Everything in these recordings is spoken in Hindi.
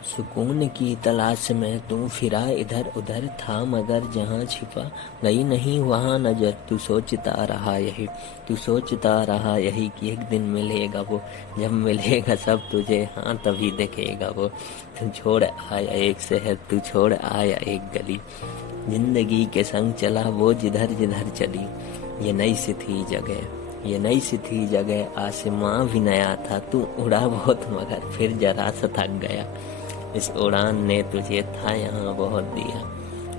सुकून की तलाश में तू फिरा इधर उधर था, मगर जहाँ छिपा गई नहीं वहाँ नजर। तू सोचता रहा यही, तू सोचता रहा यही कि एक दिन मिलेगा वो, जब मिलेगा सब तुझे, हाँ तभी देखेगा वो। तू छोड़ आया एक शहर, तू छोड़ आया एक गली, जिंदगी के संग चला वो जिधर जिधर चली। ये नई सी थी जगह, ये नई सी थी जगह, आसमां भी नया था। तू उड़ा बहुत मगर फिर जरा सा थक गया। इस उड़ान ने तुझे था यहाँ बहुत दिया,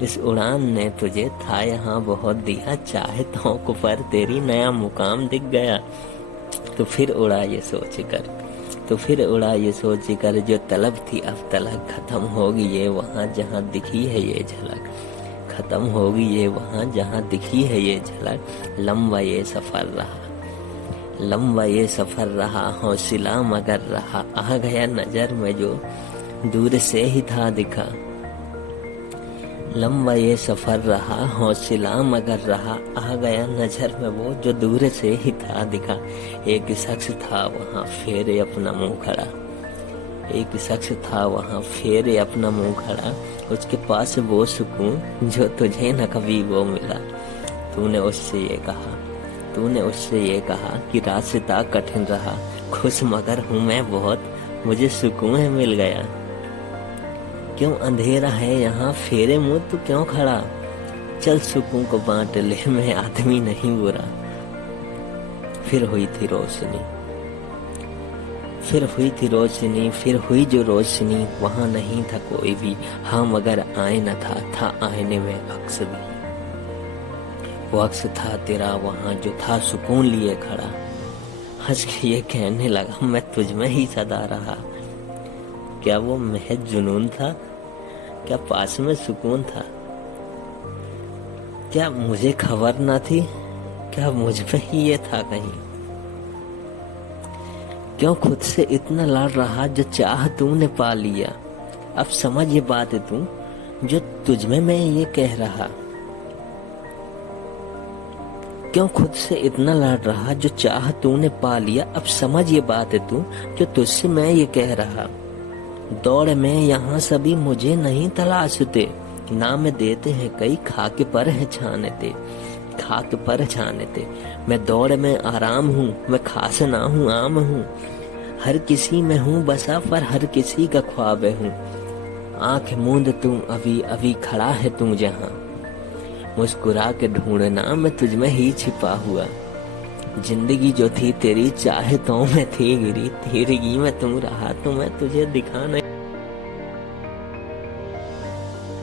इस उड़ान ने तुझे था यहाँ बहुत दिया। चाहतों को पर तेरी नया मुकाम दिख गया। तो फिर उड़ा ये सोच कर, तो फिर उड़ा ये सोच कर, जो तलब थी अब तलक खत्म होगी ये वहाँ जहाँ दिखी है ये झलक। खत्म होगी ये वहाँ जहाँ दिखी है ये झलक। लंबा ये सफर रहा, लंबा ये सफर रहा, हौसला मगर रहा। आ गया नजर में जो दूर से ही था दिखा। लंबा ये सफर रहा, हौसला मगर रहा। आ गया नजर में वो जो दूर से ही था दिखा। एक शख्स था वहाँ फेरे अपना मुंह खड़ा, एक शख्स था वहाँ फेरे अपना मुंह खड़ा। उसके पास वो सुकून जो तुझे न कभी वो मिला। तूने उससे ये कहा, तूने उससे ये कहा कि रास्ता कठिन रहा, खुश मगर हूँ मैं बहुत, मुझे सुकून मिल गया। क्यों अंधेरा है यहाँ फेरे मुँह तू क्यों खड़ा, चल सुकून को बांट ले, मैं आदमी नहीं बुरा। फिर हुई थी रोशनी, फिर हुई थी रोशनी, फिर हुई जो रोशनी। वहाँ नहीं था कोई भी, हाँ मगर आईना था, था आईने में अक्स भी। वो अक्स था तेरा वहाँ जो था सुकून लिए खड़ा। हंस के ये कहने लगा मैं तुझ में ही सदा रहा। क्या वो महज जुनून था, क्या पास में सुकून था? क्या मुझे खबर न थी, क्या मुझ में ही ये था कहीं? क्यों खुद से इतना लड़ रहा, जो चाह तूने पा लिया। अब समझ ये बात तू जो तुझ में मैं ये कह रहा। क्यों खुद से इतना लड़ रहा, जो चाह तूने पा लिया। अब समझ ये बात तू जो तुझसे मैं ये कह रहा। दौड़ में यहाँ सभी मुझे नहीं तलाशते, नाम देते हैं कई खाके पर है छानते, खाक पर छानते। मैं दौड़ में आराम हूँ, मैं खास ना हूँ आम हूँ। हर किसी में हूँ बसा पर हर किसी का ख्वाब हूँ। आंख मूंद तू अभी अभी खड़ा है तू जहाँ, मुस्कुरा के ढूंढना मैं तुझ में ही छिपा हुआ। जिंदगी जो थी तेरी चाहतों में थी गिरी, तेरी में तू रहा तो मैं तुझे दिखा नहीं